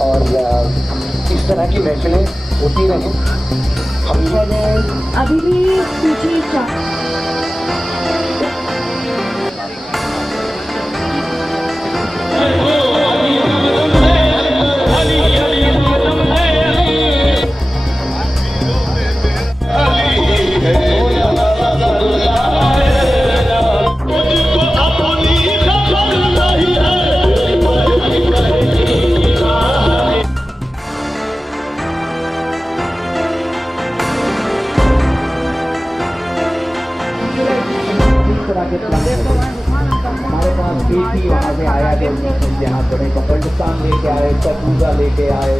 और इस तरह की महफिलें होती रहें। हम अभी भी सूची हमारे पास एक ही वहाँ से आया जहाँ बड़े कब्रिस्तान लेके आए, पूजा लेके आए,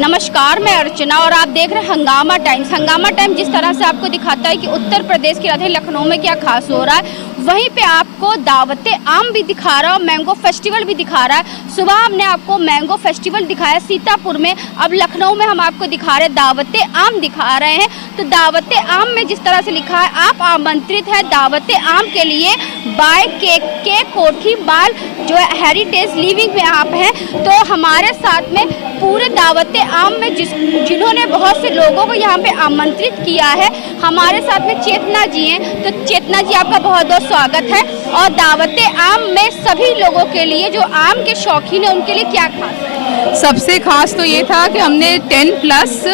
नमस्कार, मैं अर्चना और आप देख रहे हैं हंगामा टाइम्स। हंगामा टाइम्स जिस तरह से आपको दिखाता है कि उत्तर प्रदेश की राजधानी लखनऊ में क्या खास हो रहा है, वहीं पे आपको दावते आम भी दिखा रहा है और मैंगो फेस्टिवल भी दिखा रहा है। सुबह हमने आपको मैंगो फेस्टिवल दिखाया सीतापुर में, अब लखनऊ में हम आपको दिखा रहे हैं दावते आम दिखा रहे हैं। तो दावते आम में जिस तरह से लिखा है, आप आमंत्रित हैं दावते आम के लिए बाय के कोठी बाल जो हेरिटेज लिविंग में आप हैं। तो हमारे साथ में पूरे दावते आम में जिन्होंने बहुत से लोगों को यहाँ पे आमंत्रित किया है, हमारे साथ में चेतना जी हैं। तो चेतना जी, आपका बहुत बहुत स्वागत है। और दावते आम में सभी लोगों के लिए जो आम के शौकीन है उनके लिए क्या खास है? सबसे खास तो ये था कि हमने 10+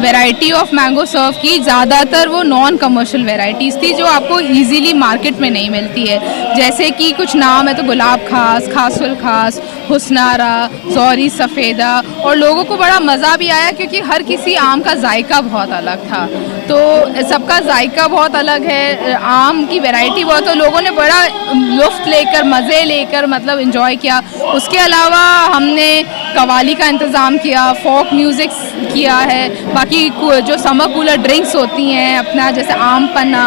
वैरायटी ऑफ मैंगो सर्व की। ज़्यादातर वो नॉन कमर्शियल वैरायटीज़ थी जो आपको इजीली मार्केट में नहीं मिलती है, जैसे कि कुछ नाम है तो गुलाब खास, खासुल खास, हुस्नारा, जौहरी सफ़ेदा। और लोगों को बड़ा मज़ा भी आया क्योंकि हर किसी आम का जायका बहुत अलग था। तो सबका जायका बहुत अलग है, आम की वैरायटी बहुत, तो लोगों ने बड़ा लुत्फ़ लेकर, मज़े लेकर मतलब एंजॉय किया। उसके अलावा हमने कवाली का इंतज़ाम किया, फोक म्यूज़िक किया है, बाकी जो समर कूलर ड्रिंक्स होती हैं अपना, जैसे आम पन्ना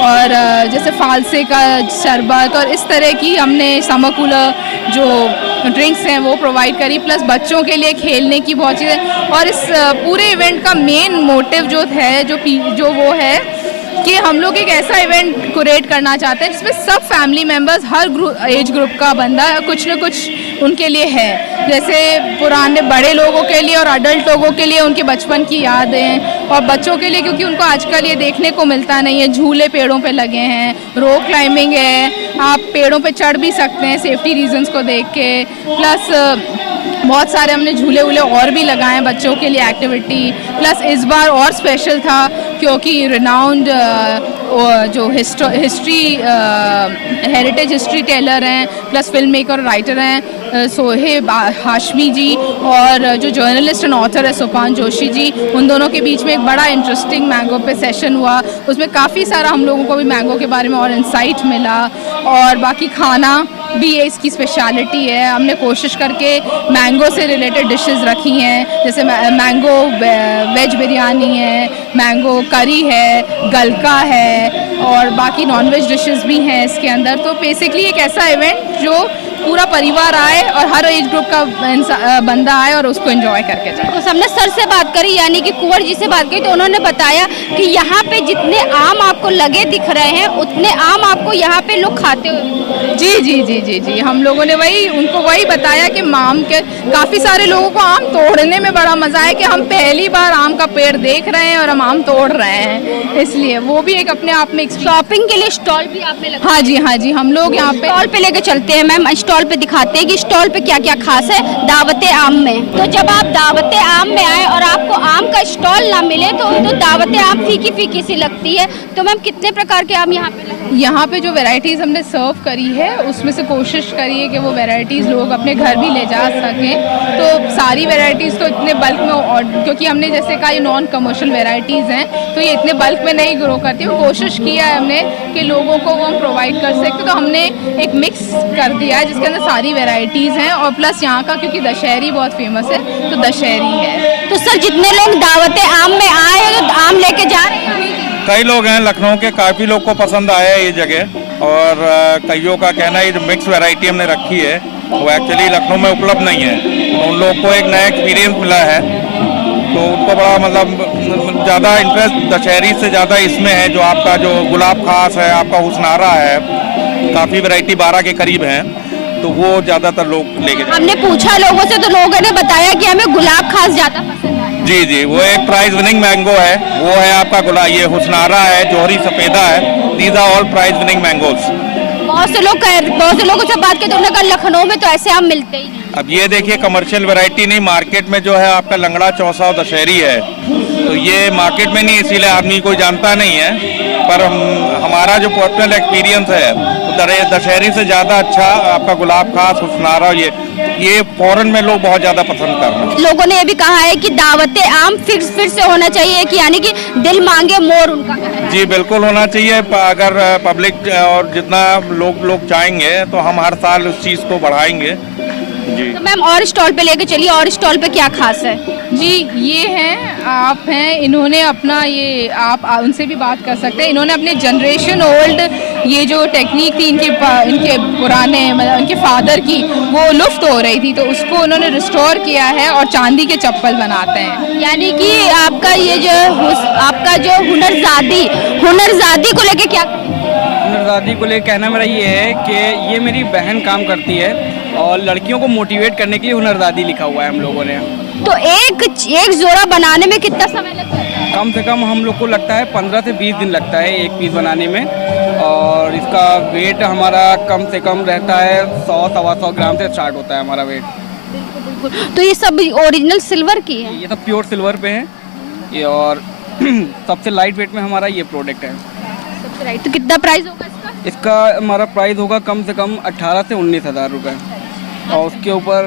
और जैसे फालसे का शरबत और इस तरह की हमने समर कूलर जो ड्रिंक्स हैं वो प्रोवाइड करी, प्लस बच्चों के लिए खेलने की बहुत चीज़ें। और इस पूरे इवेंट का मेन मोटिव जो है जो वो है कि हम लोग एक ऐसा इवेंट क्रिएट करना चाहते हैं जिसमें सब फैमिली मेम्बर्स, हर एज ग्रुप का बंदा कुछ न कुछ उनके लिए है, जैसे पुराने बड़े लोगों के लिए और अडल्ट लोगों के लिए उनके बचपन की यादें, और बच्चों के लिए क्योंकि उनको आजकल ये देखने को मिलता नहीं है, झूले पेड़ों पे लगे हैं, रॉक क्लाइंबिंग है, आप पेड़ों पे चढ़ भी सकते हैं सेफ्टी रीजंस को देख के, प्लस बहुत सारे हमने झूले वूले और भी लगाए हैं बच्चों के लिए एक्टिविटी। प्लस इस बार और स्पेशल था क्योंकि रिनाउंड जो हेरिटेज हिस्ट्री टेलर हैं, प्लस फिल्म मेकर और राइटर हैं सोहेब हाशमी जी, और जो जर्नलिस्ट एंड ऑथर है सुपान जोशी जी, उन दोनों के बीच में एक बड़ा इंटरेस्टिंग मैंगो पे सेशन हुआ। उसमें काफ़ी सारा हम लोगों को भी मैंगो के बारे में और इंसाइट मिला। और बाकी खाना भी ये इसकी स्पेशलिटी है, हमने कोशिश करके मैंगो से रिलेटेड डिशेस रखी हैं, जैसे मैंगो वेज बिरयानी है, मैंगो करी है, गलका है, और बाकी नॉनवेज डिशेस भी हैं इसके अंदर। तो बेसिकली एक ऐसा इवेंट जो पूरा परिवार आए और हर एज ग्रुप का बंदा आए और उसको एंजॉय करके जाए। तो हमने सर से बात करी, यानी कि कुंवर जी से बात करी, तो उन्होंने बताया कि यहाँ पे जितने आम आपको लगे दिख रहे हैं उतने आम आपको यहाँ पे लोग खाते हुए। जी जी जी जी जी हम लोगों ने उनको वही बताया कि आम के काफ़ी सारे लोगों को आम तोड़ने में बड़ा मज़ा है कि हम पहली बार आम का पेड़ देख रहे हैं और हम आम तोड़ रहे हैं, इसलिए वो भी एक अपने आप में शॉपिंग के लिए स्टॉल भी आपने लगाया? हाँ जी हम लोग यहाँ पे स्टॉल पे लेके चलते हैं मैम, स्टॉल पे दिखाते हैं कि स्टॉल पे क्या क्या खास है दावते आम में। तो जब आप दावते आम में आए और आपको आम का स्टॉल ना मिले तो दावते आम फीकी फीकी सी लगती है। तो मैम कितने प्रकार के आम यहाँ पे जो वैरायटीज़ हमने सर्व करी है उसमें से कोशिश करी है कि वो वैरायटीज़ लोग अपने घर भी ले जा सकें। तो सारी वैरायटीज़ तो इतने बल्क में, और क्योंकि हमने जैसे कहा ये नॉन कमर्शियल वैरायटीज़ हैं तो ये इतने बल्क में नहीं ग्रो करती, वो कोशिश किया है हमने कि लोगों को वो हम प्रोवाइड कर सकते। तो हमने एक मिक्स कर दिया है जिसके अंदर सारी वैरायटीज़ हैं, और प्लस यहाँ का क्योंकि दशहरी बहुत फेमस है तो दशहरी है। तो सर जितने लोग दावते आम में आए तो आम लेके जा रहे हैं? कई लोग हैं लखनऊ के, काफ़ी लोग को पसंद आया है ये जगह, और कईयों का कहना है ये जो मिक्स वैरायटी हमने रखी है वो एक्चुअली लखनऊ में उपलब्ध नहीं है, तो उन लोगों को एक नया एक्सपीरियंस मिला है, तो उनको बड़ा मतलब ज़्यादा इंटरेस्ट दशहरी से ज़्यादा इसमें है। जो आपका जो गुलाब खास है, आपका हुस्नारा है, काफ़ी वैरायटी 12 के करीब हैं, तो वो ज़्यादातर लोग लेके जाते हमने पूछा लोगों से तो लोगों ने बताया कि हमें गुलाब खास ज्यादा पसंद आया। जी जी, वो एक प्राइज विनिंग मैंगो है, वो है आपका गुलाब, ये हुस्नारा है, जौहरी सफेदा है, these are all prize winning mangoes. बहुत से लोगों से बात की तो उन्होंने कहा लखनऊ में तो ऐसे आम मिलते ही नहीं। अब ये देखिए कमर्शियल वैरायटी नहीं, मार्केट में जो है आपका लंगड़ा, चौसा और दशहरी है, तो ये मार्केट में नहीं, इसीलिए आदमी कोई जानता नहीं है। पर हमारा जो पर्सनल एक्सपीरियंस है तो दशहरी से ज़्यादा अच्छा आपका गुलाब खास, हुस्नारा, ये फॉरेन में लोग बहुत ज़्यादा पसंद कर रहे हैं। लोगों ने ये भी कहा है कि दावत आम फिर से होना चाहिए, कि यानी कि दिल मांगे मोर उनका कहना है। जी बिल्कुल होना चाहिए, अगर पब्लिक और जितना लोग चाहेंगे तो हम हर साल उस चीज़ को बढ़ाएंगे जी। तो मैम और स्टॉल पे लेके चलिए, और स्टॉल पे क्या खास है? जी ये हैं, आप हैं, इन्होंने अपना ये आप उनसे भी बात कर सकते हैं, इन्होंने अपने जनरेशन ओल्ड ये जो टेक्निक थी इनके पुराने मतलब इनके फादर की, वो लुफ्त हो रही थी, तो उसको उन्होंने रिस्टोर किया है और चांदी के चप्पल बनाते हैं। यानी कि आपका ये जो हुनरजादी को लेके क्या? हुनरजादी को लेकर कहना मेरा ये है कि ये मेरी बहन काम करती है और लड़कियों को मोटिवेट करने के लिए हुनरजादी लिखा हुआ है हम लोगों ने। तो एक जोड़ा बनाने में कितना समय लगता है? कम से कम हम लोग को लगता है 15 से 20 दिन लगता है एक पीस बनाने में, और इसका वेट हमारा कम से कम रहता है 100-125 ग्राम से स्टार्ट होता है हमारा वेट। तो ये सब ओरिजिनल सिल्वर की है? ये सब प्योर सिल्वर पे है ये, और सबसे लाइट वेट में हमारा ये प्रोडक्ट है। सबसे राइट। तो कितना प्राइस होगा इसका? इसका हमारा प्राइस होगा कम से कम 18 से 19 हज़ार रुपये, और उसके ऊपर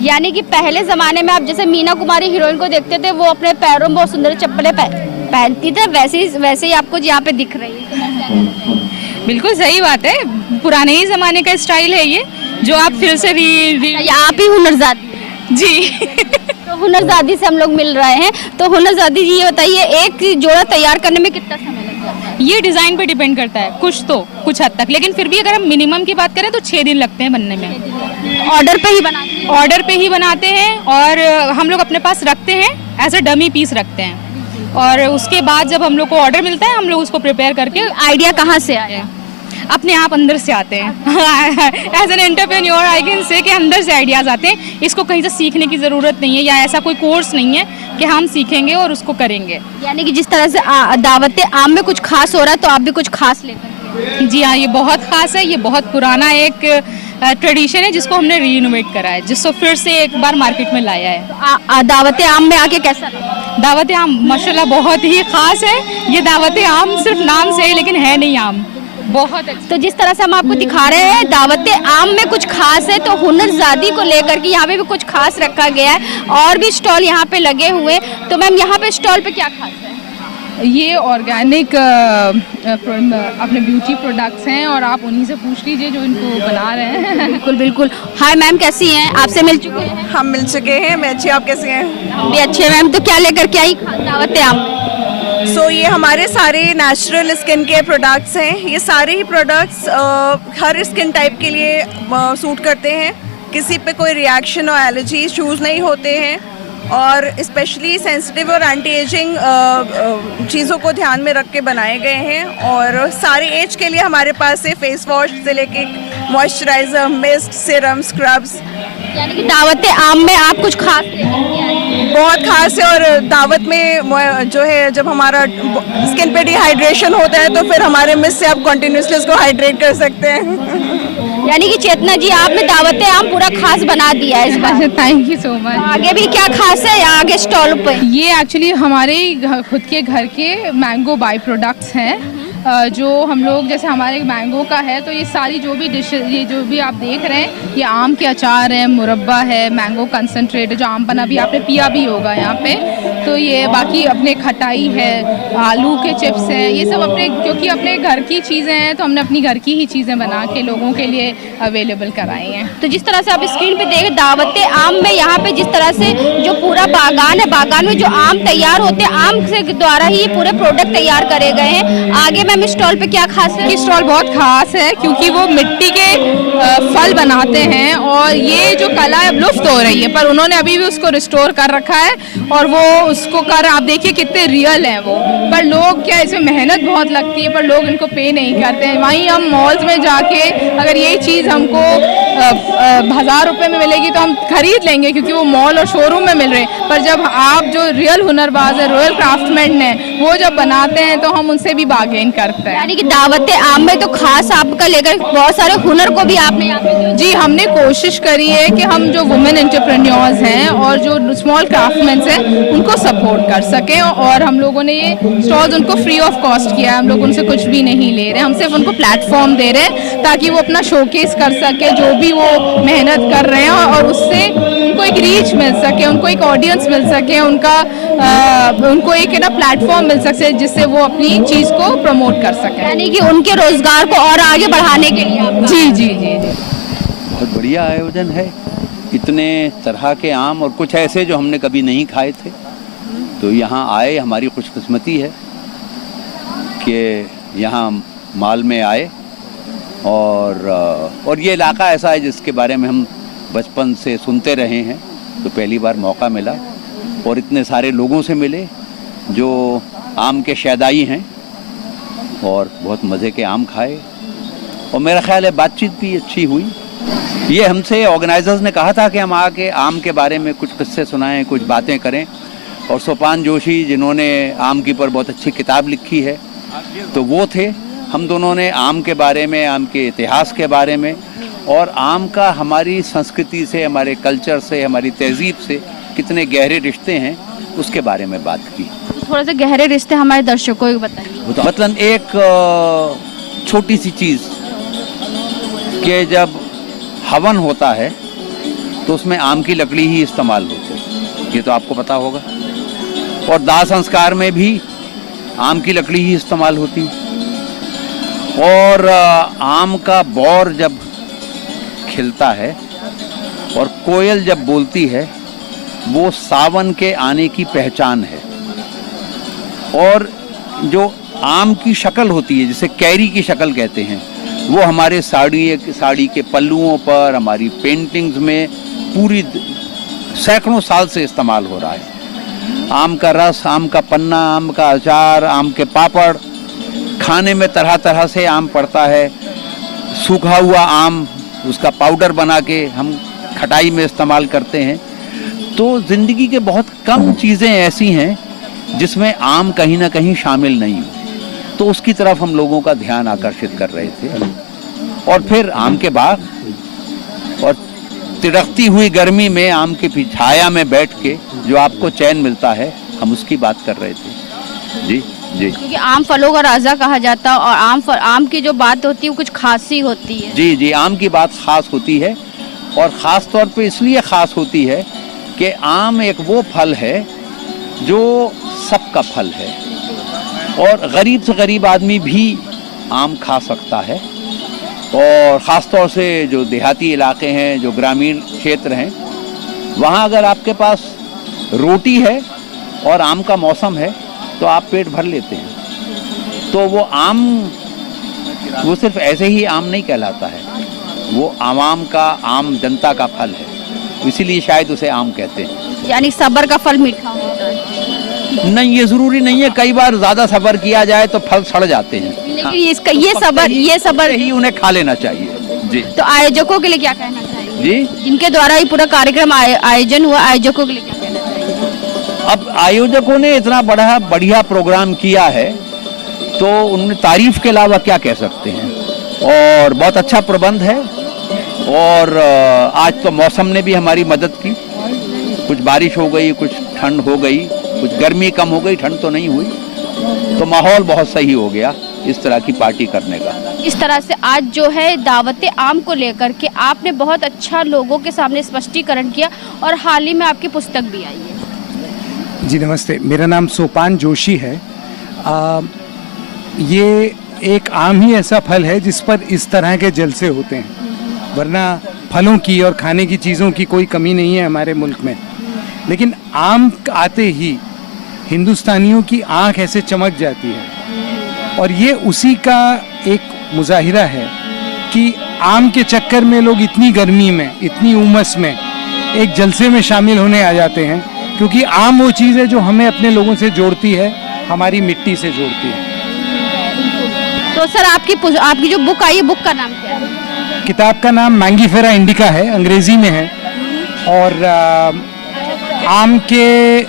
यानी कि पहले ज़माने में आप जैसे मीना कुमारी हीरोइन को देखते थे, वो अपने पैरों में बहुत सुंदर चप्पलें पहनती थे, वैसे ही आपको यहाँ पे दिख रही है। बिल्कुल सही बात है, पुराने ही ज़माने का स्टाइल है ये, जो आप फिर से आप ही हुनरजादी जी तो हुनरजादी से हम लोग मिल रहे हैं, तो हुनरजादी जी ये बताइए, एक जोड़ा तैयार करने में कितना समय लग जाता है? ये डिज़ाइन पे डिपेंड करता है, कुछ हद तक, लेकिन फिर भी अगर हम मिनिमम की बात करें तो 6 दिन लगते हैं बनने में। ऑर्डर पे ही बनाते हैं और हम लोग अपने पास रखते हैं, एज अ डमी पीस रखते हैं, और उसके बाद जब हम लोग को ऑर्डर मिलता है हम लोग उसको प्रिपेयर करके। आइडिया कहाँ से आया? अपने आप अंदर से आते हैं as an entrepreneur I can say कि अंदर से आइडियाज़ आते हैं, इसको कहीं से सीखने की ज़रूरत नहीं है, या ऐसा कोई कोर्स नहीं है कि हम सीखेंगे और उसको करेंगे। यानी कि जिस तरह से दावत आम में कुछ खास हो रहा है, तो आप भी कुछ खास लेकर? जी हाँ, ये बहुत ख़ास है, ये बहुत पुराना एक ट्रेडिशन है जिसको हमने रीइनोवेट करा है, जिसको फिर से एक बार मार्केट में लाया है। तो दावत आम में आके कैसा लगा? दावत आम माशाल्लाह बहुत ही ख़ास है, ये दावत आम सिर्फ नाम से है लेकिन है नहीं आम, बहुत अच्छा। तो जिस तरह से हम आपको दिखा रहे हैं दावत आम में कुछ खास है, तो हुनरजादी को लेकर के यहाँ पे भी कुछ खास रखा गया है, और भी स्टॉल यहाँ पे लगे हुए। तो मैम यहाँ पे स्टॉल पे क्या खास है? ये ऑर्गेनिक अपने ब्यूटी प्रोडक्ट्स हैं, और आप उन्हीं से पूछ लीजिए जो इनको बना रहे हैं। बिल्कुल बिल्कुल। हाय मैम, कैसी हैं? आपसे मिल चुके हैं? हम मिल चुके हैं, मैं अच्छी, आप कैसे हैं? हम भी अच्छे मैम। तो क्या लेकर के आई दावत आम? सो ये हमारे सारे नेचुरल स्किन केयर प्रोडक्ट्स हैं, ये सारे ही प्रोडक्ट्स हर स्किन टाइप के लिए सूट करते हैं, किसी पे कोई रिएक्शन और एलर्जी इश्यूज़ नहीं होते हैं, और स्पेशली सेंसिटिव और एंटी एजिंग चीज़ों को ध्यान में रख के बनाए गए हैं, और सारे एज के लिए हमारे पास से फेस वॉश से लेके मॉइस्चराइज़र, मिस्ट, सीरम, स्क्रब्स। यानी कि दावत आम में आप कुछ खास लेकर के आए? बहुत खास है, और दावत में जो है जब हमारा स्किन पे डिहाइड्रेशन होता है तो फिर हमारे मिस्ट से आप कंटिन्यूसली उसको हाइड्रेट कर सकते हैं। यानी कि चेतना जी, आपने दावत आम पूरा खास बना दिया है इस बार। Thank you so much. आगे भी क्या खास है या आगे स्टॉल पे? ये एक्चुअली हमारे खुद के घर के मैंगो बाई प्रोडक्ट्स हैं, जो हम लोग, जैसे हमारे मैंगो का है, तो ये सारी जो भी डिश, ये जो भी आप देख रहे हैं, ये आम के अचार है, मुरब्बा है, मैंगो कंसनट्रेट है, जो आम पन्ना भी आपने पिया भी होगा यहाँ पे, तो ये बाकी अपने खटाई है, आलू के चिप्स हैं, ये सब अपने, क्योंकि अपने घर की चीज़ें हैं तो हमने अपनी घर की ही चीज़ें बना के लोगों के लिए अवेलेबल कराई हैं। तो जिस तरह से आप स्क्रीन पे देख दावत आम में, यहाँ पे जिस तरह से जो पूरा बागान है, बागान में जो आम तैयार होते हैं, आम से द्वारा ही पूरे प्रोडक्ट तैयार करे गए हैं। आगे मैम स्टॉल पे क्या खास है? स्टॉल बहुत खास है क्योंकि वो मिट्टी के फल बनाते हैं, और ये जो कला है अब लुप्त हो रही है, पर उन्होंने अभी भी उसको रिस्टोर कर रखा है, और वो उसको कर आप देखिए कितने रियल हैं वो, पर लोग क्या इसमें मेहनत बहुत लगती है पर लोग इनको पे नहीं करते हैं। वहीं हम मॉल्स में जाके अगर यही चीज़ हमको 1000 रुपये में मिलेगी तो हम खरीद लेंगे क्योंकि वो मॉल और शोरूम में मिल रहे हैं, पर जब आप जो रियल हुनरबाज है, रॉयल क्राफ्टमैन हैं, वो जब बनाते हैं तो हम उनसे भी बार्गेन करते हैं। यानी कि दावत आम में तो खास आपका लेकर बहुत सारे हुनर को भी आपने यहाँ पे जी हमने कोशिश करी है कि हम जो वुमेन एंटरप्रेन्योर्स हैं और जो स्मॉल क्राफ्टमैन हैं उनको सपोर्ट कर सकें, और हम लोगों ने ये स्टॉल्स उनको फ्री ऑफ कॉस्ट किया है। हम लोग उनसे कुछ भी नहीं ले रहे, हम सिर्फ उनको प्लेटफॉर्म दे रहे हैं ताकि वो अपना शोकेस कर सके जो भी वो मेहनत कर रहे हैं, और उससे उनको एक रीच मिल सके, उनको एक ऑडियंस मिल सके, उनको एक ना प्लेटफॉर्म मिल सके जिससे वो अपनी चीज़ को प्रमोट कर सके, यानी कि उनके रोजगार को और आगे बढ़ाने के लिए आपका। जी जी जी जी बहुत बढ़िया आयोजन है। इतने तरह के आम और कुछ ऐसे जो हमने कभी नहीं खाए थे, तो यहाँ आए, हमारी खुशकिस्मती है कि यहाँ माल में आए। और ये इलाका ऐसा है जिसके बारे में हम बचपन से सुनते रहे हैं, तो पहली बार मौका मिला और इतने सारे लोगों से मिले जो आम के शैदाई हैं और बहुत मज़े के आम खाए, और मेरा ख्याल है बातचीत भी अच्छी हुई। ये हमसे ऑर्गेनाइजर्स ने कहा था कि हम आके आम के बारे में कुछ किस्से सुनाएं, कुछ बातें करें, और सोपान जोशी जिन्होंने आम की पर बहुत अच्छी किताब लिखी है तो वो थे। हम दोनों ने आम के बारे में, आम के इतिहास के बारे में और आम का हमारी संस्कृति से, हमारे कल्चर से, हमारी तहजीब से कितने गहरे रिश्ते हैं उसके बारे में बात की। थोड़ा सा गहरे रिश्ते हमारे दर्शकों को बताइए। मतलब एक छोटी सी चीज़ कि जब हवन होता है तो उसमें आम की लकड़ी ही इस्तेमाल होती है, ये तो आपको पता होगा, और दाह संस्कार में भी आम की लकड़ी ही इस्तेमाल होती है। और आम का बौर जब खिलता है और कोयल जब बोलती है, वो सावन के आने की पहचान है। और जो आम की शक्ल होती है, जिसे कैरी की शक्ल कहते हैं, वो हमारे साड़ी के पल्लुओं पर, हमारी पेंटिंग्स में पूरी सैकड़ों साल से इस्तेमाल हो रहा है। आम का रस, आम का पन्ना, आम का अचार, आम के पापड़, खाने में तरह तरह से आम पड़ता है। सूखा हुआ आम, उसका पाउडर बना के हम खटाई में इस्तेमाल करते हैं। तो ज़िंदगी के बहुत कम चीज़ें ऐसी हैं जिसमें आम कहीं ना कहीं शामिल नहीं हो, तो उसकी तरफ हम लोगों का ध्यान आकर्षित कर रहे थे। और फिर आम के बाग और तिड़कती हुई गर्मी में आम की छाया में बैठ के जो आपको चैन मिलता है, हम उसकी बात कर रहे थे। जी जी, क्योंकि आम फलों का राजा कहा जाता है और आम की जो बात होती है वो कुछ खास ही होती है। जी जी, आम की बात खास होती है, और ख़ास तौर पे इसलिए ख़ास होती है कि आम एक वो फल है जो सबका फल है, और गरीब से गरीब आदमी भी आम खा सकता है। और ख़ास तौर से जो देहाती इलाके हैं, जो ग्रामीण क्षेत्र हैं, वहाँ अगर आपके पास रोटी है और आम का मौसम है तो आप पेट भर लेते हैं। तो वो आम, वो सिर्फ ऐसे ही आम नहीं कहलाता है, वो आवाम का, आम जनता का फल है, इसीलिए शायद उसे आम कहते हैं। यानी सब्र का फल मीठा होता है। नहीं, ये ज़रूरी नहीं है। कई बार ज़्यादा सब्र किया जाए तो फल सड़ जाते हैं, लेकिन ये सब्र ही उन्हें खा लेना चाहिए। जी, तो आयोजकों के लिए क्या कहना चाहिए? जी, जिनके द्वारा ये पूरा कार्यक्रम आयोजन हुआ, आयोजकों के लिए क्या कहना चाहिए? अब आयोजकों ने इतना बड़ा बढ़िया प्रोग्राम किया है तो उन्होंने तारीफ के अलावा क्या कह सकते हैं। और बहुत अच्छा प्रबंध है, और आज तो मौसम ने भी हमारी मदद की। कुछ बारिश हो गई, कुछ ठंड हो गई, कुछ गर्मी कम हो गई, ठंड तो नहीं हुई, तो माहौल बहुत सही हो गया इस तरह की पार्टी करने का। इस तरह से आज जो है दावत आम को लेकर के आपने बहुत अच्छा लोगों के सामने स्पष्टीकरण किया, और हाल ही में आपकी पुस्तक भी आई है। जी नमस्ते, मेरा नाम सोपान जोशी है। ये एक आम ही ऐसा फल है जिस पर इस तरह के जलसे होते हैं, वरना फलों की और खाने की चीज़ों की कोई कमी नहीं है हमारे मुल्क में। लेकिन आम आते ही हिंदुस्तानियों की आंख ऐसे चमक जाती है, और ये उसी का एक मुजाहिरा है कि आम के चक्कर में लोग इतनी गर्मी में, इतनी उमस में एक जलसे में शामिल होने आ जाते हैं क्योंकि आम वो चीज़ है जो हमें अपने लोगों से जोड़ती है, हमारी मिट्टी से जोड़ती है। तो सर आपकी जो बुक आई है, बुक का नाम क्या है? किताब का नाम मैंगीफेरा इंडिका है, अंग्रेजी में है, और आम के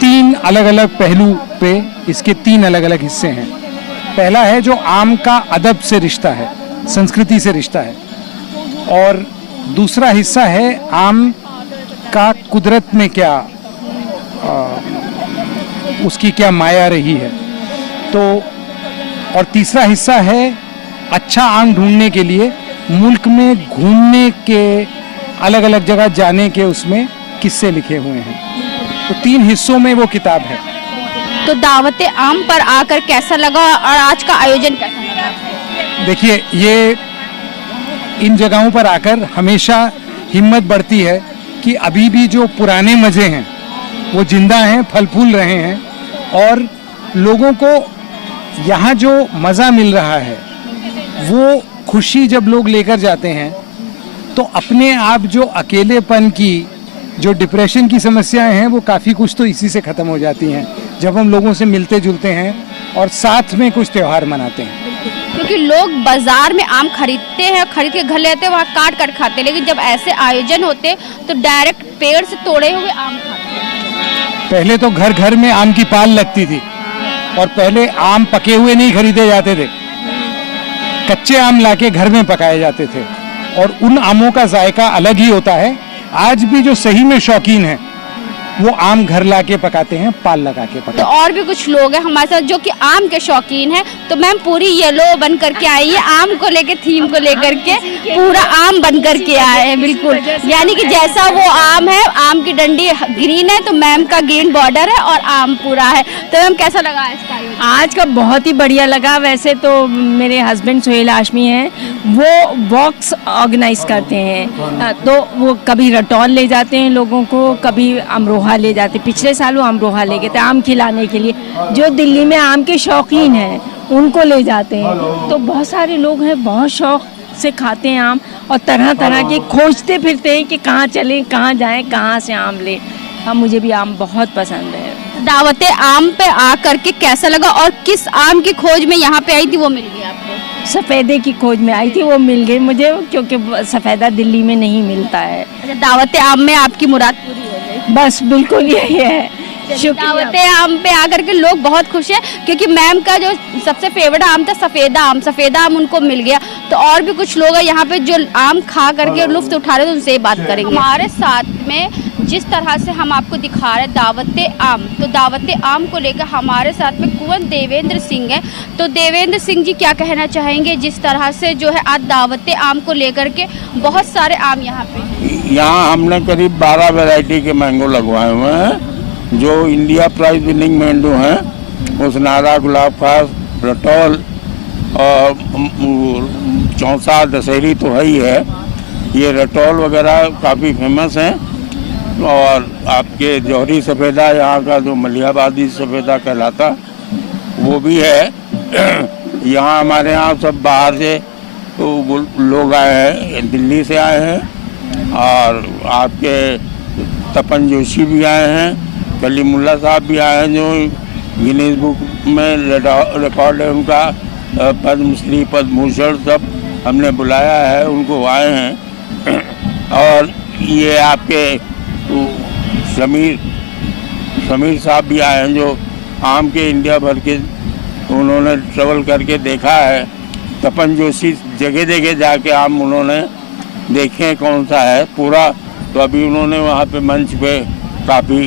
3 अलग अलग पहलू पे इसके 3 अलग अलग हिस्से हैं। पहला है जो आम का अदब से रिश्ता है, संस्कृति से रिश्ता है, और दूसरा हिस्सा है आम का कुदरत में क्या उसकी क्या माया रही है। तो और तीसरा हिस्सा है अच्छा आम ढूंढने के लिए मुल्क में घूमने के, अलग अलग जगह जाने के उसमें किस्से लिखे हुए हैं। तो 3 हिस्सों में वो किताब है। तो दावत आम पर आकर कैसा लगा और आज का आयोजन कैसा लगा? देखिए, ये इन जगहों पर आकर हमेशा हिम्मत बढ़ती है कि अभी भी जो पुराने मज़े हैं वो जिंदा हैं, फल फूल रहे हैं, और लोगों को यहाँ जो मज़ा मिल रहा है वो खुशी जब लोग लेकर जाते हैं तो अपने आप जो अकेलेपन की, जो डिप्रेशन की समस्याएं हैं, वो काफ़ी कुछ तो इसी से ख़त्म हो जाती हैं जब हम लोगों से मिलते जुलते हैं और साथ में कुछ त्यौहार मनाते हैं। क्योंकि लोग बाजार में आम खरीदते हैं, खरीद के घर लेते हैं, वहाँ काट कर खाते हैं, लेकिन जब ऐसे आयोजन होते तो डायरेक्ट पेड़ से तोड़े हुए आम खाते हैं। पहले तो घर घर में आम की पाल लगती थी, और पहले आम पके हुए नहीं खरीदे जाते थे, कच्चे आम लाके घर में पकाए जाते थे, और उन आमों का जायका अलग ही होता है। आज भी जो सही में शौकीन है वो आम घर लाके पकाते हैं, पाल लगा के पकाते तो हैं। और भी कुछ लोग हैं हमारे साथ जो कि आम के शौकीन हैं। तो मैम पूरी येलो बन करके आई है, आम को लेके, थीम को लेकर के पूरा आम बन करके आए हैं, बिल्कुल। यानी कि जैसा वो आम है, आम की डंडी ग्रीन है तो मैम का ग्रीन बॉर्डर है और आम पूरा है। तो मैम कैसा लगा इसका? आज का बहुत ही बढ़िया लगा। वैसे तो मेरे हस्बैंड सोहेल हाशमी हैं, वो वॉक्स ऑर्गेनाइज करते हैं, तो वो कभी रटौल ले जाते हैं लोगों को, कभी अमरोहा ले जाते। पिछले साल वो अमरोहा ले गए थे आम खिलाने के लिए। जो दिल्ली में आम के शौकीन हैं उनको ले जाते हैं। तो बहुत सारे लोग हैं, बहुत शौक से खाते हैं आम, और तरह तरह के खोजते फिरते हैं कि कहाँ चलें, कहाँ जाएं, कहाँ से आम लें। हाँ, मुझे भी आम बहुत पसंद है। दावत आम पे आकर के कैसा लगा, और किस आम की खोज में यहाँ पे आई थी वो मिल गई आपको? सफ़ेदे की खोज में आई थी, वो मिल गई मुझे, क्योंकि सफ़ेदा दिल्ली में नहीं मिलता है। अच्छा, दावत आम में आपकी मुराद पूरी हो गई? बस बिल्कुल यही है। दावत आम पे आकर के लोग बहुत खुश हैं, क्योंकि मैम का जो सबसे फेवरेट आम था सफ़ेदा आम उनको मिल गया। तो और भी कुछ लोग हैं यहाँ पे जो आम खा करके लुत्फ उठा रहे हैं, तो उनसे बात करेंगे। हमारे साथ में जिस तरह से हम आपको दिखा रहे हैं दावत आम, तो दावत आम को लेकर हमारे साथ में कुंवर देवेंद्र सिंह है। तो देवेंद्र सिंह जी क्या कहना चाहेंगे जिस तरह से जो है आज दावत आम को लेकर के बहुत सारे आम यहाँ पे हैं? यहाँ हमने करीब 12 वैरायटी के मैंगो लगवाए हुए हैं, जो इंडिया प्राइज विनिंग मैंगो हैं। उसनारा, गुलाब खास, रटौल और चौसा, दशहरी तो है ही है। ये रटौल वगैरह काफ़ी फेमस हैं। और आपके जौहरी सफ़ेदा, यहाँ का जो मलिहाबादी सफ़ेदा कहलाता, वो भी है। यहाँ हमारे यहाँ सब बाहर से तो लोग आए हैं, दिल्ली से आए हैं, और आपके तपन जोशी भी आए हैं, कलीमुल्ला साहब भी आए हैं, जो गिनीज बुक में रिकॉर्ड है उनका, पद्मश्री, पद्मभूषण सब हमने बुलाया है, उनको आए हैं। और ये आपके समीर साहब भी आए हैं, जो आम के इंडिया भर के उन्होंने ट्रेवल करके देखा है। तपन जोशी जगह जगह जाके आम उन्होंने देखे कौन सा है पूरा, तो अभी उन्होंने वहाँ पे मंच पे काफ़ी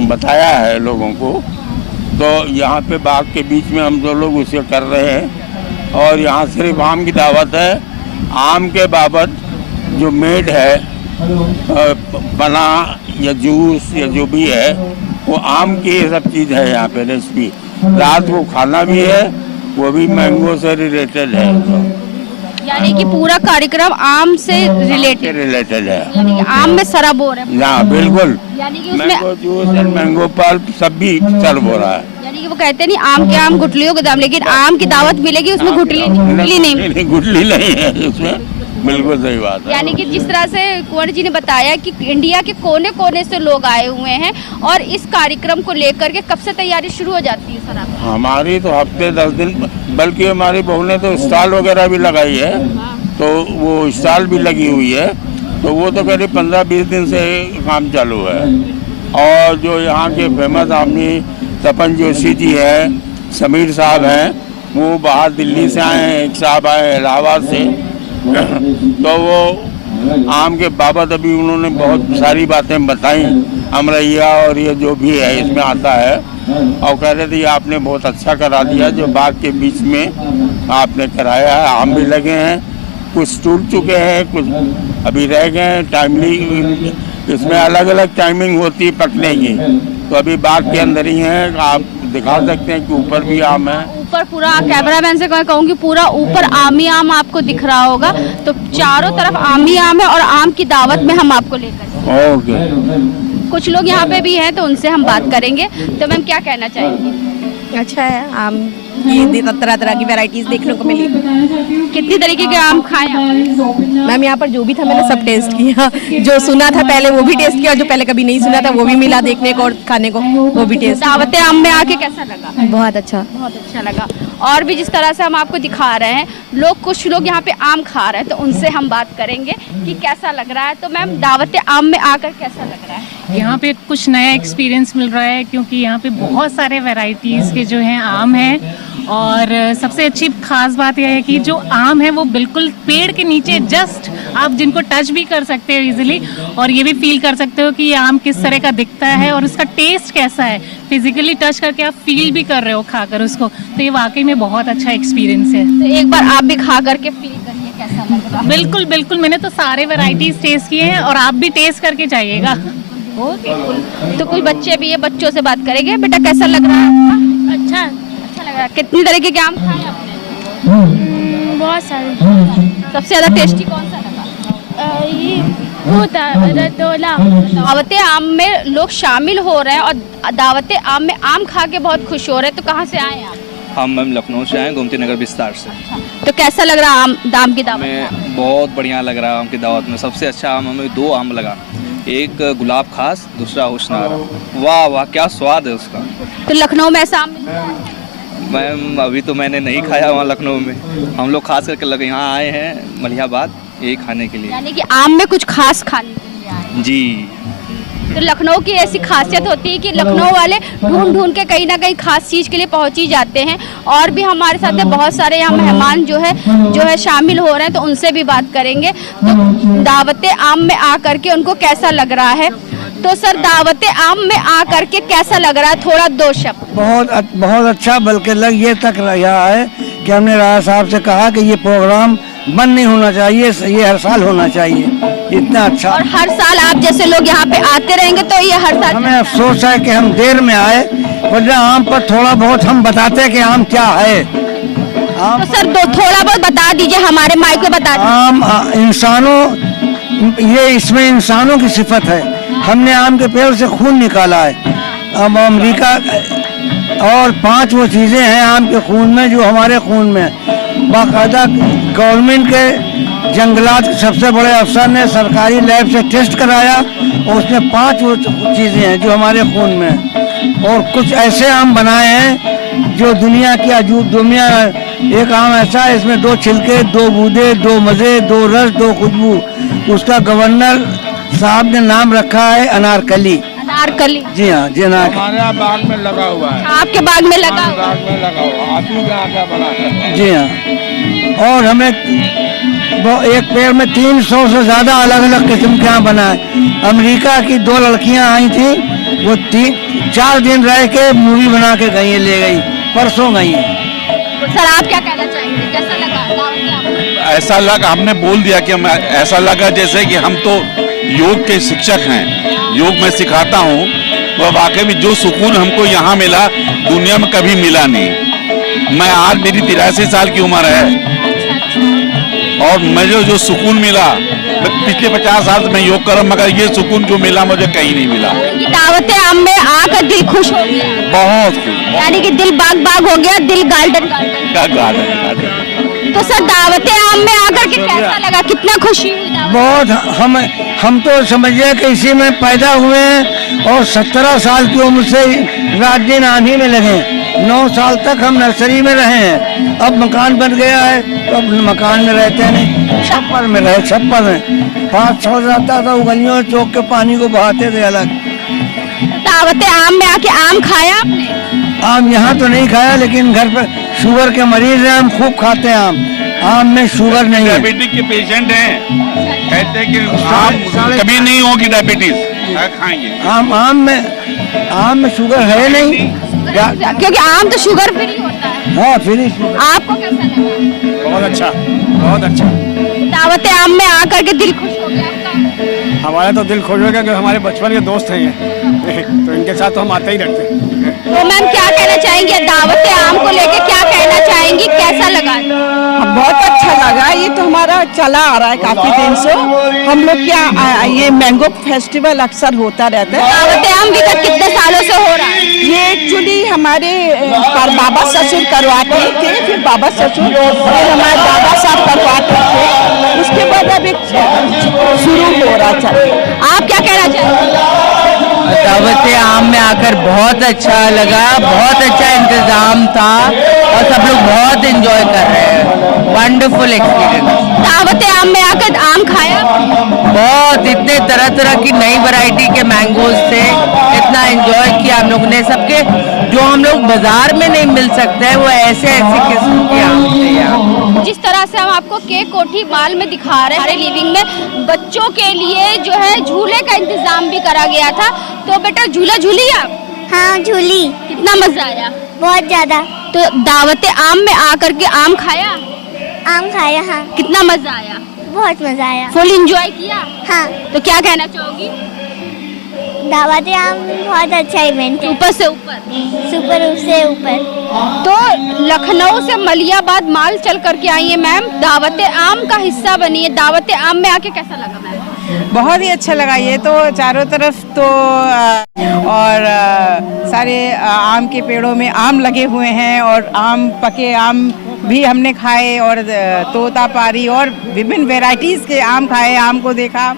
बताया है लोगों को। तो यहाँ पे बाग के बीच में हम 2 लोग उसे कर रहे हैं, और यहाँ सिर्फ आम की दावत है। आम के बाबत जो मेड है, बना या जूस या जो भी है, वो आम की सब चीज़ है यहाँ पे रेसिपी। रात को खाना भी है, वो भी मैंगो से रिलेटेड है। यानी कि पूरा कार्यक्रम आम से रिलेटेड है। यानी कि आम में सराबोर है। हाँ बिल्कुल, यानी कि उसमें मैंगो जूस और मैंगो पल्प सब भी सर्व हो रहा है। यानी कि वो कहते नहीं आम के आम गुठलियों के दाम, लेकिन आम की दावत मिलेगी उसमें गुठली नहीं गुठली नहीं है उसमें, बिल्कुल सही बात है। यानी कि जिस तरह से कुंवर जी ने बताया कि इंडिया के कोने कोने से लोग आए हुए हैं और इस कार्यक्रम को लेकर के कब से तैयारी शुरू हो जाती है सर आप? हमारी तो हफ्ते 10 दिन, बल्कि हमारी बहू ने तो स्टॉल वगैरह भी लगाई है, तो वो स्टॉल भी लगी हुई है, तो वो तो करीब 15-20 दिन से काम चालू है। और जो यहाँ के फेमस आदमी तपन जोशी जी है, समीर साहब हैं, वो बाहर दिल्ली से आए हैं, एक साहब आए इलाहाबाद से, तो वो आम के बाबत अभी उन्होंने बहुत सारी बातें बताई, अमरैया और ये जो भी है इसमें आता है, और कह रहे थे ये आपने बहुत अच्छा करा दिया, जो बाग के बीच में आपने कराया है। आम भी लगे हैं, कुछ टूट चुके हैं, कुछ अभी रह गए हैं। टाइमली इसमें अलग अलग टाइमिंग होती है पकने की, तो अभी बाग के अंदर ही हैं। आप दिखा सकते हैं कि ऊपर भी आम है। ऊपर पूरा कैमरामैन से कहूँगी पूरा ऊपर आम ही आम आपको दिख रहा होगा, तो चारों तरफ आम ही आम है और आम की दावत में हम आपको लेकर ओके। कुछ लोग यहाँ पे भी हैं तो उनसे हम बात करेंगे। तो मैम क्या कहना चाहेंगी? अच्छा है, आम की तरह तरह की वैरायटीज देखने को मिली। कितनी तरीके के आम खाए आपने? मैम यहाँ पर जो भी था मैंने सब टेस्ट किया, जो सुना था पहले वो भी टेस्ट किया, जो पहले कभी नहीं सुना था वो भी मिला देखने को और खाने को, वो भी टेस्ट। दावत आम में आके कैसा लगा? बहुत अच्छा। बहुत अच्छा लगा। और भी जिस तरह से हम आपको दिखा रहे हैं, कुछ लोग यहाँ पे आम खा रहे हैं, तो उनसे हम बात करेंगे कि कैसा लग रहा है। तो मैम दावत आम में आकर कैसा लग रहा है? यहाँ पे कुछ नया एक्सपीरियंस मिल रहा है, क्योंकि यहाँ पे बहुत सारे वैरायटीज़ के जो हैं आम हैं, और सबसे अच्छी खास बात यह है कि जो आम है वो बिल्कुल पेड़ के नीचे जस्ट आप जिनको टच भी कर सकते हो इजीली, और ये भी फील कर सकते हो कि ये आम किस तरह का दिखता है और उसका टेस्ट कैसा है। फिजिकली टच करके आप फील भी कर रहे हो खाकर उसको, तो ये वाकई में बहुत अच्छा एक्सपीरियंस है। तो एक बार आप भी खा करके फील करिए कैसा लग रहा है। बिल्कुल बिल्कुल, मैंने तो सारे वैरायटीज टेस्ट किए हैं और आप भी टेस्ट करके जाइएगा। तो कुछ बच्चे भी है, बच्चों से बात करेंगे। बेटा कैसा लग रहा है? अच्छा लग रहा है। कितनी तरीके के आम खाए आपने? बहुत सारे। सबसे ज्यादा टेस्टी कौन सा लगा? ये होता रतौला। दावत आम में लोग शामिल हो रहे हैं और दावत आम में आम खा के बहुत खुश हो रहे हैं। तो कहाँ से आए आप? हम मैम लखनऊ से आए, गोमती नगर विस्तार से। तो कैसा लग रहा है आम की दावत? हमें बहुत बढ़िया लग रहा है आम की दावत में। सबसे अच्छा आम हमें 2 आम लगा, एक गुलाब खास, दूसरा हुस्नारा। वाह वाह क्या स्वाद है उसका। तो लखनऊ में ऐसा आम मिलता है? मैम अभी तो मैंने नहीं खाया वहाँ लखनऊ में, हम लोग खास करके यहाँ आए हैं मलिहाबाद यही खाने के लिए। यानी कि आम में कुछ खास खाने के लिए आए? जी। तो लखनऊ की ऐसी खासियत होती है कि लखनऊ वाले ढूंढ के कहीं ना कहीं खास चीज़ के लिए पहुंच ही जाते हैं। और भी हमारे साथ में बहुत सारे यहाँ मेहमान जो है शामिल हो रहे हैं, तो उनसे भी बात करेंगे। तो दावत आम में आकर के उनको कैसा लग रहा है? तो सर दावत आम में आकर के कैसा लग रहा है? थोड़ा 2 शब्द। बहुत अच्छा, बल्कि लग ये तक रहा है कि हमने राजा साहब से कहा कि ये प्रोग्राम बंद नहीं होना चाहिए, ये हर साल होना चाहिए। इतना अच्छा। और हर साल आप जैसे लोग यहाँ पे आते रहेंगे तो ये हर साल। हमें अफसोस है कि हम देर में आए, वरना आम पर थोड़ा बहुत हम बताते कि आम क्या है। तो सर थोड़ा बहुत बता दीजिए, हमारे माइक को बता दीजिए। आम इंसानों, ये इसमें इंसानों की सिफत है। हमने आम के पेड़ से खून निकाला है। अब अमेरिका और 5 वो चीज़ें हैं आम के खून में जो हमारे खून में। बाकायदा गवर्नमेंट के जंगलात के सबसे बड़े अफसर ने सरकारी लैब से टेस्ट कराया और उसमें 5 वो चीज़ें हैं जो हमारे खून में। और कुछ ऐसे आम बनाए हैं जो दुनिया की दुनिया। एक आम ऐसा है इसमें 2 छिलके, 2 गूदे, 2 मज़े, 2 रस, 2 खुशबू। उसका गवर्नर साहब ने नाम रखा है अनारकली। अनारकली? जी हाँ, जी हाँ। हमारे बाग में लगा हुआ है। आपके बाग में लगा? बाग में लगा हुआ, आप ही आगे बना है। जी हाँ। और हमें एक पेड़ में 300 से ज़्यादा अलग अलग किस्म के आम बना है। अमेरिका की 2 लड़कियां आई थी, वो 4 दिन रह के मूवी बना के गई, ले गई, परसों गई। सर आप क्या कहना चाहेंगे, कैसा लगा? ऐसा लगा, हमने बोल दिया कि हम ऐसा लगा जैसे कि हम तो योग के शिक्षक हैं, योग में सिखाता हूँ। वह वाकई में जो सुकून हमको यहाँ मिला दुनिया में कभी मिला नहीं। मैं आज मेरी 83 साल की उम्र है और मुझे जो सुकून मिला, पिछले 50 साल से मैं योग कर रहा हूँ, मगर ये सुकून जो मिला मुझे कहीं नहीं मिला। दावत आम में आकर दिल खुश हो गया? बहुत खुश। यानी कि दिल बाग बाग हो गया, दिल गार्डन गार्डन। तो सर दावत आम में आकर के कैसा लगा, कितना खुशी हुई? बहुत हम तो समझिए कि इसी में पैदा हुए हैं और 17 साल की उम्र से रात दिन आम ही में लगे। 9 साल तक हम नर्सरी में रहे हैं, अब मकान बन गया है तो अब मकान में रहते नहीं, छप्पर में रहे। छप्पर में 5-6 जाता था, गलियों चौक के पानी को बहाते थे अलग। दावत आम में आके आम खाया आपने? आम यहाँ तो नहीं खाया, लेकिन घर पर शुगर के मरीज हैं, हम खूब खाते हैं आम। आम में शुगर नहीं है। डायबिटीज के पेशेंट हैं, कहते हैं कि आम कभी नहीं होगी डायबिटीज, खाएंगे। आम में शुगर है नहीं, क्योंकि आम तो शुगर फ्री होता है। हाँ फ्री। आपको कैसा लगा? बहुत अच्छा, बहुत अच्छा। दावत आम में आकर के दिल खुश हो गया आपका? हमारा तो दिल खुश हो गया कि हमारे बचपन के दोस्त हैं ये, तो इनके साथ तो हम आते ही रहते हैं। तो मैम क्या कहना चाहेंगे दावत आम को लेके, क्या कहना चाहेंगी, कैसा लगा? बहुत अच्छा लगा। ये तो हमारा चला आ रहा है काफी दिन से। हम लोग क्या ये मैंगो फेस्टिवल अक्सर होता रहता है। दावत आम विगत कितने सालों से हो रहा है? ये एक्चुअली हमारे बाबा ससुर करवाते थे, फिर बाबा ससुर, फिर हमारे दादा साहब करवाते थे, उसके बाद अब एक शुरू हो रहा था। आप क्या कहना चाहेंगे? दावत आम में आकर बहुत अच्छा लगा, बहुत अच्छा इंतजाम था और सब लोग बहुत एंजॉय कर रहे हैं। Wonderful experience. दावत आम में आकर आम खाया? बहुत, इतने तरह तरह की नई वैरायटी के मैंगोज थे, इतना एंजॉय किया हम लोग ने। सबके जो हम लोग बाजार में नहीं मिल सकते हैं वो ऐसे ऐसे किस्म के आम थे यहाँ। जिस तरह से हम आपको केक कोठी माल में दिखा रहे हैं, लिविंग में बच्चों के लिए जो है झूले का इंतजाम भी करा गया था। तो बेटा झूला झूली आप? हाँ झूली। कितना मजा आया? बहुत ज्यादा। तो दावत आम में आकर के आम खाया? आम खाया। हाँ। कितना मजा आया? बहुत मजा आया। फुल एंजॉय किया? हाँ। तो क्या कहना चाहोगी? दावत आम बहुत अच्छा इवेंट है। ऊपर से ऊपर, सुपर से ऊपर। तो लखनऊ से मलियाबाद माल चल करके आई है मैम, दावत आम का हिस्सा बनी है। दावत आम में आके कैसा लगा मैम? बहुत ही अच्छा लगा। ये तो चारों तरफ तो और सारे आम के पेड़ों में आम लगे हुए हैं और आम, पके आम भी हमने खाए और तोतापारी और विभिन्न वैरायटीज़ के आम खाए, आम को देखा।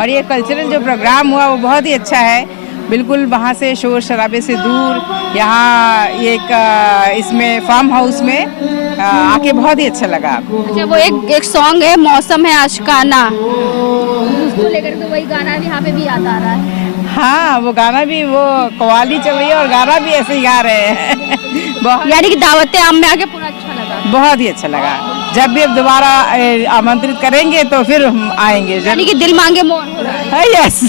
और ये कल्चरल जो प्रोग्राम हुआ वो बहुत ही अच्छा है, बिल्कुल वहाँ से शोर शराबे से दूर। यहाँ एक इसमें फार्म हाउस में आके बहुत ही अच्छा लगा। अच्छा, वो एक सॉन्ग है मौसम है आशिकाना, उसको लेकर के वही गाना भी यहाँ पे भी याद आ रहा है। हाँ, वो गाना भी, वो कव्वाली चल रही है और गाना भी ऐसे ही गा रहे हैं। यानी कि दावत आम में आके पूरा अच्छा लगा? बहुत ही अच्छा लगा। जब भी अब दोबारा आमंत्रित करेंगे तो फिर हम आएंगे। यानी कि दिल मांगे मोर हो रहा है। यस।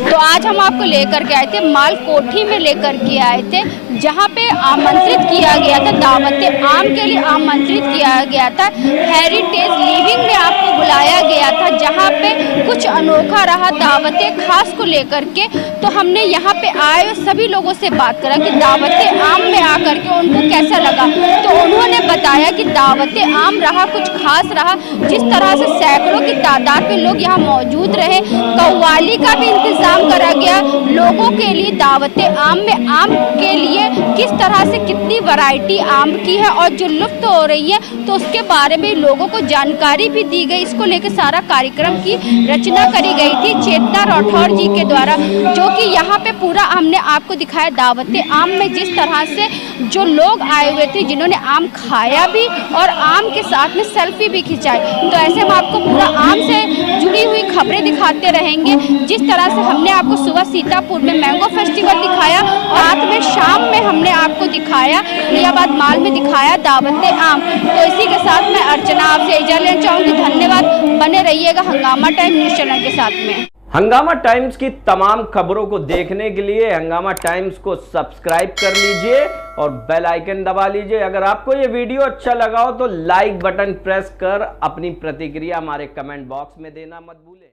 तो आज हम आपको लेकर के आए थे, माल कोठी में लेकर के आए थे, जहाँ पे आमंत्रित किया गया था, दावत आम के लिए आमंत्रित किया गया था। हेरिटेज लिविंग में आपको बुलाया गया था, जहाँ पे कुछ अनोखा रहा दावत खास को लेकर के। तो हमने यहाँ पे आए सभी लोगों से बात करा कि दावत आम में आकर के उनको कैसा लगा। तो उन्होंने बताया कि दावत आम रहा कुछ खास रहा, जिस तरह से सैकड़ों की तादाद में लोग यहाँ मौजूद रहे। कव्वाली का भी इंतजाम करा गया लोगों के लिए। दावत आम में आम के लिए किस तरह से कितनी वैरायटी आम की है और जो लुप्त हो रही है, तो उसके बारे में लोगों को जानकारी भी दी गई। इसको लेकर सारा कार्यक्रम की रचना करी गई थी चेतना राठौर जी के द्वारा, जो कि यहाँ पे पूरा हमने आपको दिखाया दावत आम में जिस तरह से जो लोग आए हुए थे, जिन्होंने आम खाया भी और आम के साथ में सेल्फी भी खिंचाई। तो ऐसे हम आपको पूरा आम से जुड़ी हुई खबरें दिखाते रहेंगे। जिस तरह से हमने आपको सुबह सीतापुर में मैंगो फेस्टिवल दिखाया और रात में शाम में हमने आपको दिखाया मलियाबाद माल में दिखाया दावत आम। तो इसी के साथ मैं अर्चना आपसे इजाज़त लेना चाहूँगी। धन्यवाद, बने रहिएगा हंगामा टाइम न्यूज़ चैनल के साथ में। हंगामा टाइम्स की तमाम खबरों को देखने के लिए हंगामा टाइम्स को सब्सक्राइब कर लीजिए और बेल आइकन दबा लीजिए। अगर आपको ये वीडियो अच्छा लगा हो तो लाइक बटन प्रेस कर अपनी प्रतिक्रिया हमारे कमेंट बॉक्स में देना मत भूलें।